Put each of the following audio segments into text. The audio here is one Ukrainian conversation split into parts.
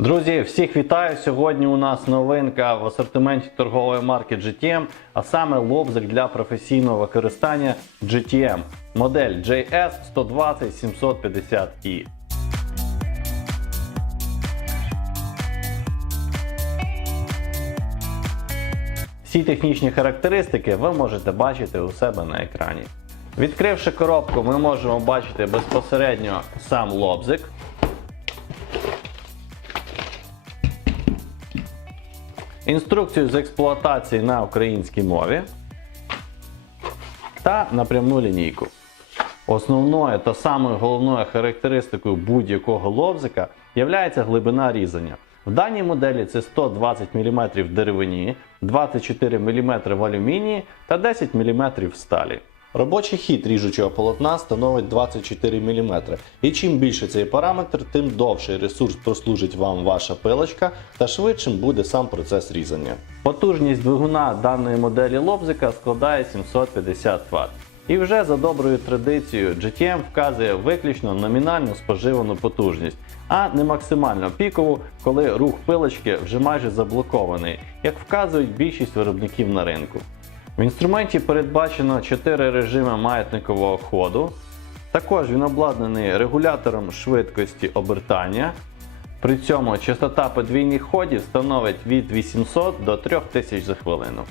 Друзі, всіх вітаю! Сьогодні у нас новинка в асортименті торгової марки GTM, а саме лобзик для професійного використання GTM. Модель JS 120 750i. Всі технічні характеристики ви можете бачити у себе на екрані. Відкривши коробку, ми можемо бачити безпосередньо сам лобзик. інструкцію з експлуатації на українській мові та напрямну лінійку. Основною та самою головною характеристикою будь-якого лобзика є глибина різання. В даній моделі це 120 мм в деревині, 24 мм в алюмінії та 10 мм в сталі. Робочий хід ріжучого полотна становить 24 мм. І чим більше цей параметр, тим довший ресурс прослужить вам ваша пилочка та швидшим буде сам процес різання. Потужність двигуна даної моделі лобзика складає 750 Вт. І вже за доброю традицією GTM вказує виключно номінальну споживану потужність, а не максимально пікову, коли рух пилочки вже майже заблокований, як вказують більшість виробників на ринку. В інструменті передбачено 4 режими маятникового ходу. Також він обладнаний регулятором швидкості обертання. При цьому частота подвійних ходів становить від 800 до 3000 за хвилину.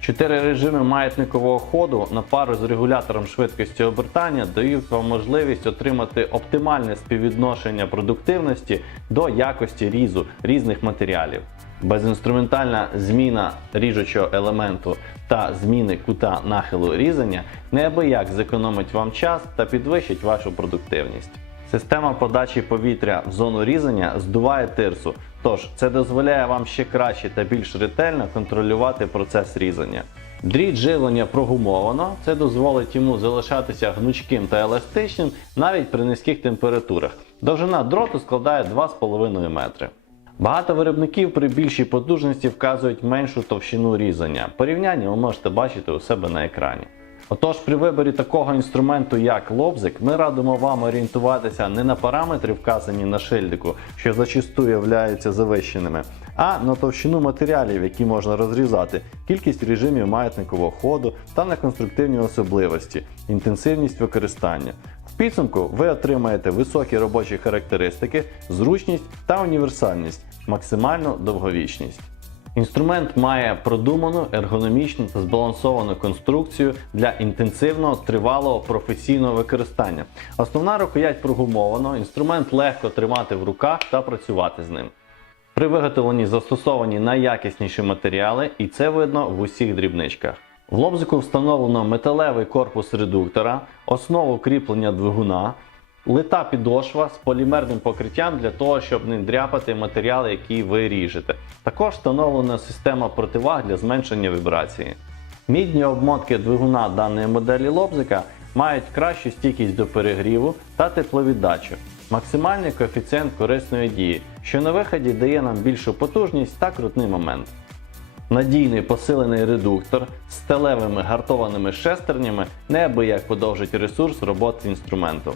Чотири режими маятникового ходу на пару з регулятором швидкості обертання дають вам можливість отримати оптимальне співвідношення продуктивності до якості різу різних матеріалів. Безінструментальна зміна ріжучого елементу та зміни кута нахилу різання неабияк зекономить вам час та підвищить вашу продуктивність. Система подачі повітря в зону різання здуває тирсу, тож це дозволяє вам ще краще та більш ретельно контролювати процес різання. Дріт живлення прогумовано, це дозволить йому залишатися гнучким та еластичним навіть при низьких температурах. Довжина дроту складає 2,5 метри. Багато виробників при більшій потужності вказують меншу товщину різання. Порівняння ви можете бачити у себе на екрані. Отож, при виборі такого інструменту, як лобзик, ми радимо вам орієнтуватися не на параметри, вказані на шильдику, що зачасту являються завищеними, а на товщину матеріалів, які можна розрізати, кількість режимів маятникового ходу та на конструктивні особливості, інтенсивність використання. В підсумку ви отримаєте високі робочі характеристики, зручність та універсальність, максимальну довговічність. Інструмент має продуману, ергономічну та збалансовану конструкцію для інтенсивного, тривалого професійного використання. Основна рукоять прогумована, інструмент легко тримати в руках та працювати з ним. При виготовленні застосовані найякісніші матеріали, і це видно в усіх дрібничках. В лобзику встановлено металевий корпус редуктора, основу кріплення двигуна, лита підошва з полімерним покриттям для того, щоб не дряпати матеріали, які ви ріжете. Також встановлена система противаг для зменшення вібрації. Мідні обмотки двигуна даної моделі лобзика мають кращу стійкість до перегріву та тепловіддачу, максимальний коефіцієнт корисної дії, що на виході дає нам більшу потужність та крутний момент. Надійний посилений редуктор з сталевими гартованими шестернями неабияк подовжить ресурс роботи інструменту.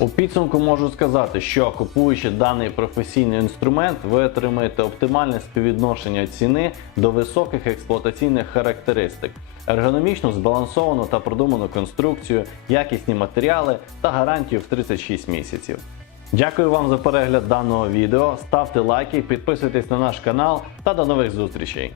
У підсумку можу сказати, що купуючи даний професійний інструмент, ви отримаєте оптимальне співвідношення ціни до високих експлуатаційних характеристик, ергономічну збалансовану та продуману конструкцію, якісні матеріали та гарантію в 36 місяців. Дякую вам за перегляд даного відео. Ставте лайки, підписуйтесь на наш канал та до нових зустрічей!